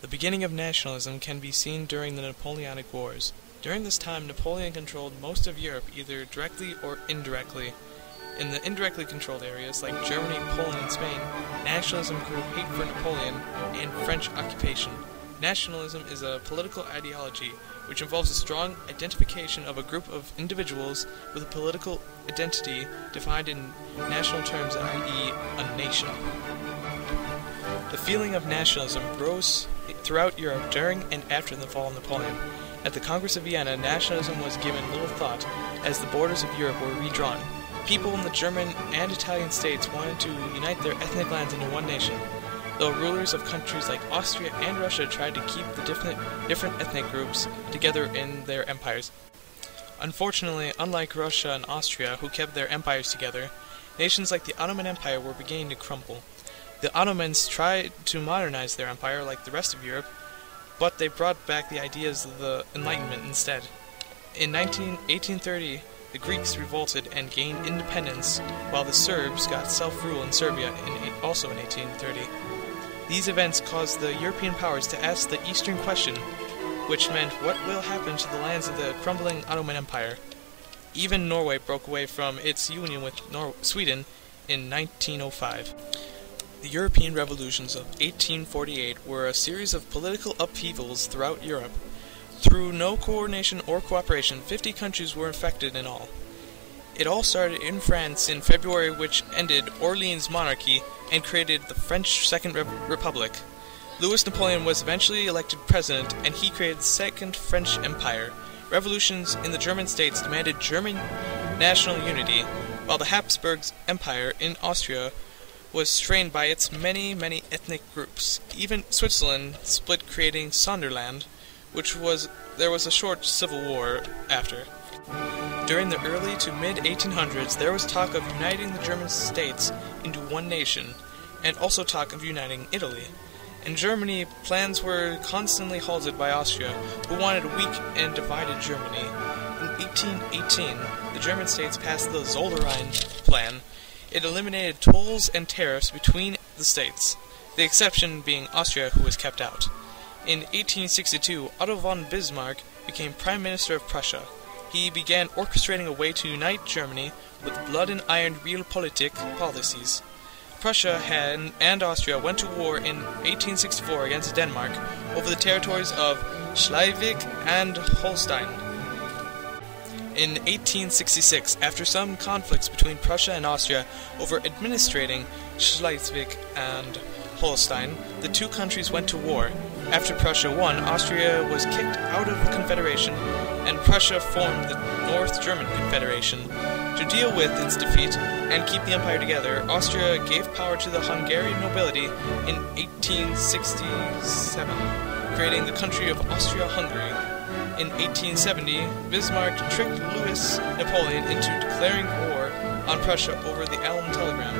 The beginning of nationalism can be seen during the Napoleonic Wars. During this time, Napoleon controlled most of Europe either directly or indirectly. In the indirectly controlled areas like Germany, Poland, and Spain, nationalism grew hate for Napoleon and French occupation. Nationalism is a political ideology which involves a strong identification of a group of individuals with a political identity defined in national terms, i.e., a nation. The feeling of nationalism rose throughout Europe during and after the fall of Napoleon. At the Congress of Vienna, nationalism was given little thought as the borders of Europe were redrawn. People in the German and Italian states wanted to unite their ethnic lands into one nation, though rulers of countries like Austria and Russia tried to keep the different ethnic groups together in their empires. Unfortunately, unlike Russia and Austria, who kept their empires together, nations like the Ottoman Empire were beginning to crumble. The Ottomans tried to modernize their empire like the rest of Europe, but they brought back the ideas of the Enlightenment instead. In 1830, the Greeks revolted and gained independence, while the Serbs got self-rule in Serbia also in 1830. These events caused the European powers to ask the Eastern Question, which meant what will happen to the lands of the crumbling Ottoman Empire. Even Norway broke away from its union with Sweden in 1905. The European revolutions of 1848 were a series of political upheavals throughout Europe. Through no coordination or cooperation, 50 countries were affected in all. It all started in France in February, which ended Orleans monarchy and created the French Second Republic. Louis Napoleon was eventually elected president, and he created the Second French Empire. Revolutions in the German states demanded German national unity, while the Habsburg Empire in Austria was strained by its many ethnic groups. Even Switzerland split, creating Sonderland, there was a short civil war after. During the early to mid-1800s, there was talk of uniting the German states into one nation, and also talk of uniting Italy. In Germany, plans were constantly halted by Austria, who wanted a weak and divided Germany. In 1818, the German states passed the Zollverein Plan. It eliminated tolls and tariffs between the states, the exception being Austria, who was kept out. In 1862, Otto von Bismarck became Prime Minister of Prussia. He began orchestrating a way to unite Germany with blood and iron realpolitik policies. Prussia and Austria went to war in 1864 against Denmark over the territories of Schleswig and Holstein. In 1866, after some conflicts between Prussia and Austria over administrating Schleswig and Holstein, the two countries went to war. After Prussia won, Austria was kicked out of the Confederation, and Prussia formed the North German Confederation. To deal with its defeat and keep the empire together, Austria gave power to the Hungarian nobility in 1867, creating the country of Austria-Hungary. In 1870, Bismarck tricked Louis Napoleon into declaring war on Prussia over the Allen Telegram,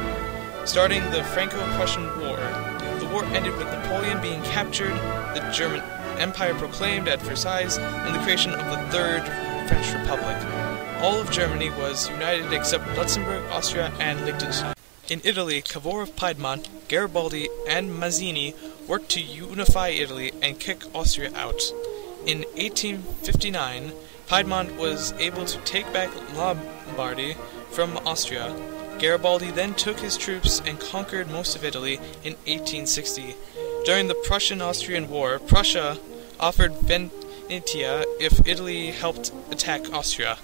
starting the Franco-Prussian War. The war ended with Napoleon being captured, the German Empire proclaimed at Versailles, and the creation of the Third French Republic. All of Germany was united except Luxembourg, Austria, and Liechtenstein. In Italy, Cavour of Piedmont, Garibaldi, and Mazzini worked to unify Italy and kick Austria out. In 1859, Piedmont was able to take back Lombardy from Austria. Garibaldi then took his troops and conquered most of Italy in 1860. During the Prussian-Austrian War, Prussia offered Venetia if Italy helped attack Austria.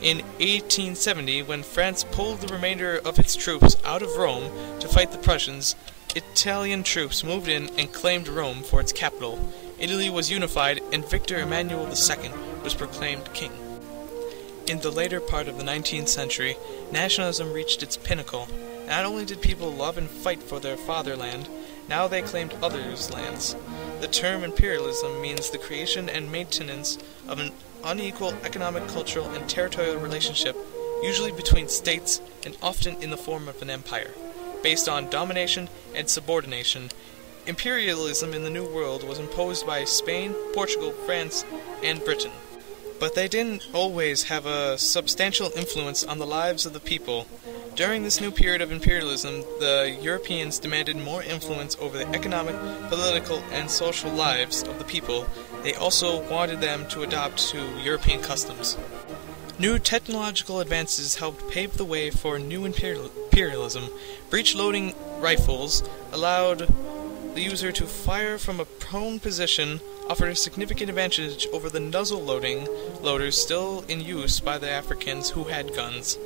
In 1870, when France pulled the remainder of its troops out of Rome to fight the Prussians, Italian troops moved in and claimed Rome for its capital. Italy was unified, and Victor Emmanuel II was proclaimed king. In the later part of the 19th century, nationalism reached its pinnacle. Not only did people love and fight for their fatherland, now they claimed others' lands. The term imperialism means the creation and maintenance of an unequal economic, cultural, and territorial relationship, usually between states and often in the form of an empire, based on domination and subordination. Imperialism in the New World was imposed by Spain, Portugal, France, and Britain. But they didn't always have a substantial influence on the lives of the people. During this new period of imperialism, the Europeans demanded more influence over the economic, political, and social lives of the people. They also wanted them to adopt to European customs. New technological advances helped pave the way for new imperialism. Breech-loading rifles allowed the user to fire from a prone position, offered a significant advantage over the muzzle-loading loaders still in use by the Africans who had guns.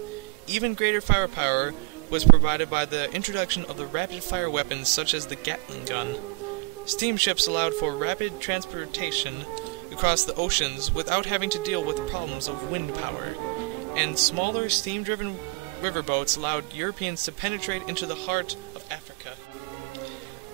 Even greater firepower was provided by the introduction of the rapid-fire weapons such as the Gatling gun. Steamships allowed for rapid transportation across the oceans without having to deal with the problems of wind power, and smaller steam-driven riverboats allowed Europeans to penetrate into the heart of Africa.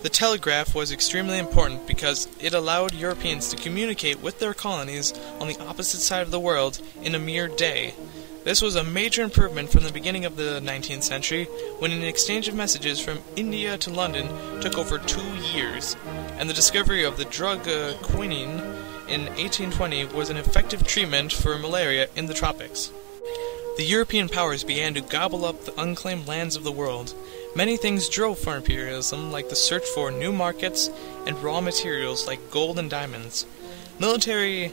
The telegraph was extremely important because it allowed Europeans to communicate with their colonies on the opposite side of the world in a mere day. This was a major improvement from the beginning of the 19th century, when an exchange of messages from India to London took over 2 years, and the discovery of the drug quinine in 1820 was an effective treatment for malaria in the tropics. The European powers began to gobble up the unclaimed lands of the world. Many things drove for imperialism, like the search for new markets and raw materials like gold and diamonds. Military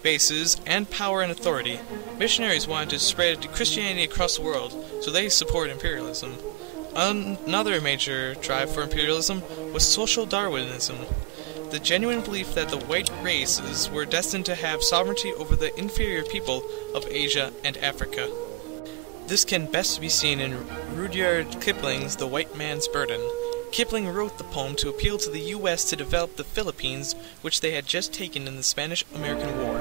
bases and power and authority. Missionaries wanted to spread Christianity across the world, so they support imperialism. Another major drive for imperialism was social Darwinism, the genuine belief that the white races were destined to have sovereignty over the inferior people of Asia and Africa. This can best be seen in Rudyard Kipling's The White Man's Burden. Kipling wrote the poem to appeal to the U.S. to develop the Philippines, which they had just taken in the Spanish-American War.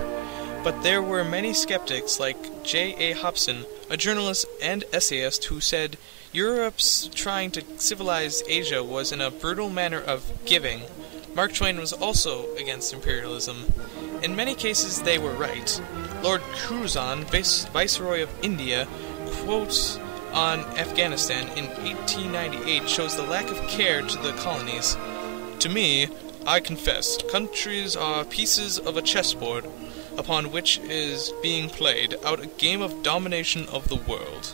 But there were many skeptics like J.A. Hobson, a journalist and essayist, who said Europe's trying to civilize Asia was in a brutal manner of giving. Mark Twain was also against imperialism. In many cases they were right. Lord Curzon, Viceroy of India, quotes on Afghanistan in 1898 shows the lack of care to the colonies. To me, I confess, countries are pieces of a chessboard upon which is being played out a game of domination of the world.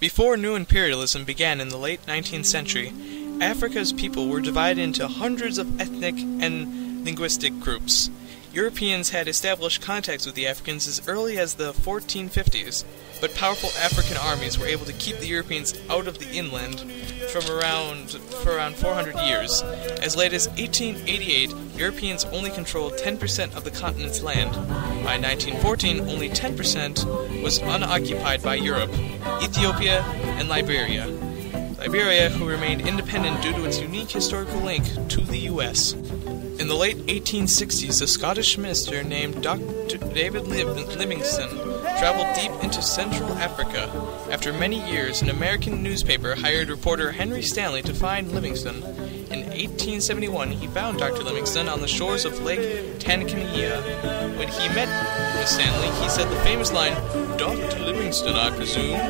Before new imperialism began in the late 19th century, Africa's people were divided into hundreds of ethnic and linguistic groups. Europeans had established contacts with the Africans as early as the 1450s, but powerful African armies were able to keep the Europeans out of the inland for around 400 years. As late as 1888, Europeans only controlled 10% of the continent's land. By 1914, only 10% was unoccupied by Europe, Ethiopia, and Liberia. Liberia, who remained independent due to its unique historical link to the U.S. In the late 1860s, a Scottish minister named Dr. David Livingstone traveled deep into Central Africa. After many years, an American newspaper hired reporter Henry Stanley to find Livingstone. In 1871, he found Dr. Livingstone on the shores of Lake Tanganyika. When he met with Stanley, he said the famous line, "Dr. Livingstone, I presume?"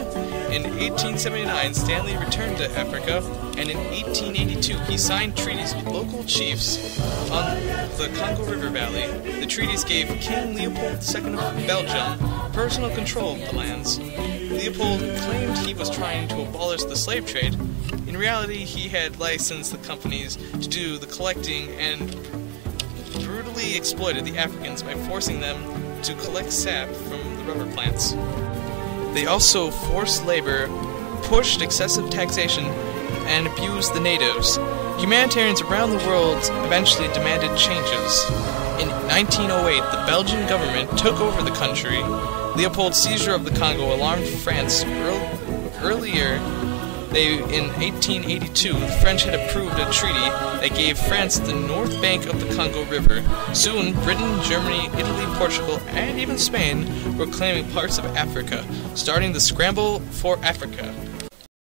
In 1879, Stanley returned to Africa, and in 1882 he signed treaties with local chiefs on the Congo River Valley. The treaties gave King Leopold II of Belgium personal control of the lands. Leopold claimed he was trying to abolish the slave trade. In reality, he had licensed the companies to do the collecting and brutally exploited the Africans by forcing them to collect sap from the rubber plants. They also forced labor, pushed excessive taxation, and abused the natives. Humanitarians around the world eventually demanded changes. In 1908, the Belgian government took over the country. Leopold's seizure of the Congo alarmed France. Earlier, in 1882, the French had approved a treaty that gave France the north bank of the Congo River. Soon, Britain, Germany, Italy, Portugal, and even Spain were claiming parts of Africa, starting the scramble for Africa.